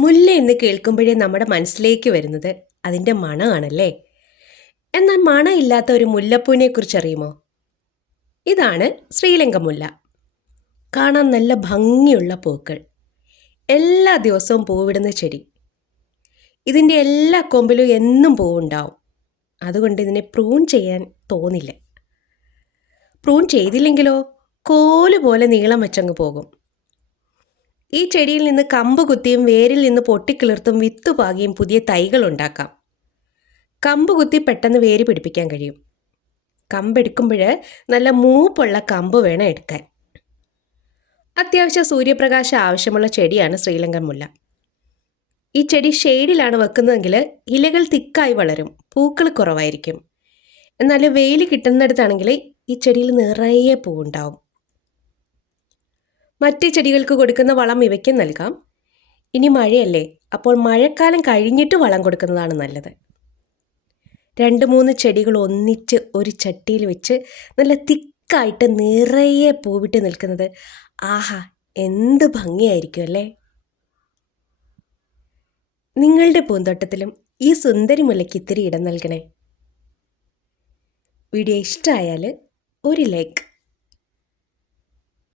മുല്ല എന്ന് കേൾക്കുമ്പോഴേ നമ്മുടെ മനസ്സിലേക്ക് വരുന്നത് അതിന്റെ മണമാണല്ലേ എന്നാൽ മണമില്ലാത്ത ഒരു മുല്ലപ്പൂവിനെ കുറിച്ച് അറിയുമോ ഇതാണ് ശ്രീലങ്ക മുല്ല. കാണാൻ നല്ല ഭംഗിയുള്ള പൂക്കൾ. എല്ലാ ദിവസവും പൂവിടുന്ന ചെടി. ഇതിന്റെ എല്ലാ കൊമ്പിലും എന്നും പൂവുണ്ടാവും. അതുകൊണ്ട് ഇതിനെ പ്രൂൺ ചെയ്യാൻ തോന്നില്ല. പ്രൂൺ ചെയ്തില്ലെങ്കിലോ കോൽ പോലെ നീളം വെച്ചങ്ങ് പോകും. ഈ ചെടിയിൽ നിന്ന് കമ്പ് കുത്തിയും വേരിൽ നിന്ന് പൊട്ടിക്കിളിർത്തും വിത്ത് പാകിയും പുതിയ തൈകൾ ഉണ്ടാക്കാം. കമ്പ് കുത്തി പെട്ടെന്ന് വേര് പിടിപ്പിക്കാൻ കഴിയും. കമ്പെടുക്കുമ്പോൾ നല്ല മൂപ്പുള്ള കമ്പ് വേണം എടുക്കാൻ. അത്യാവശ്യം സൂര്യപ്രകാശം ആവശ്യമുള്ള ചെടിയാണ് ശ്രീലങ്കൻ മുല്ല. ഈ ചെടി ഷെയ്ഡിലാണ് വെക്കുന്നതെങ്കിൽ ഇലകൾ തിക്കായി വളരും പൂക്കൾ കുറവായിരിക്കും. എന്നാൽ വെയിൽ കിട്ടുന്നിടത്താണെങ്കിൽ ഈ ചെടിയിൽ നിറയെ പൂവുണ്ടാവും. മറ്റ് ചെടികൾക്ക് കൊടുക്കുന്ന വളം ഇവയ്ക്ക് നൽകാം. ഇനി മഴയല്ലേ അപ്പോൾ മഴക്കാലം കഴിഞ്ഞിട്ട് വളം കൊടുക്കുന്നതാണ് നല്ലത്. രണ്ട് മൂന്ന് ചെടികൾ ഒന്നിച്ച് ഒരു ചട്ടിയിൽ വെച്ച് നല്ല തിക്കായിട്ട് നിറയെ പൂവിട്ട് നിൽക്കുന്നത്. ആഹാ എന്ത് ഭംഗിയായിരിക്കും അല്ലേ? നിങ്ങളുടെ പൂന്തോട്ടത്തിലും ഈ സുന്ദരി മുലയ്ക്ക് ഇത്തിരി ഇടം നൽകണേ. വീഡിയോ ഇഷ്ടമായാൽ ഒരു ലൈക്ക്.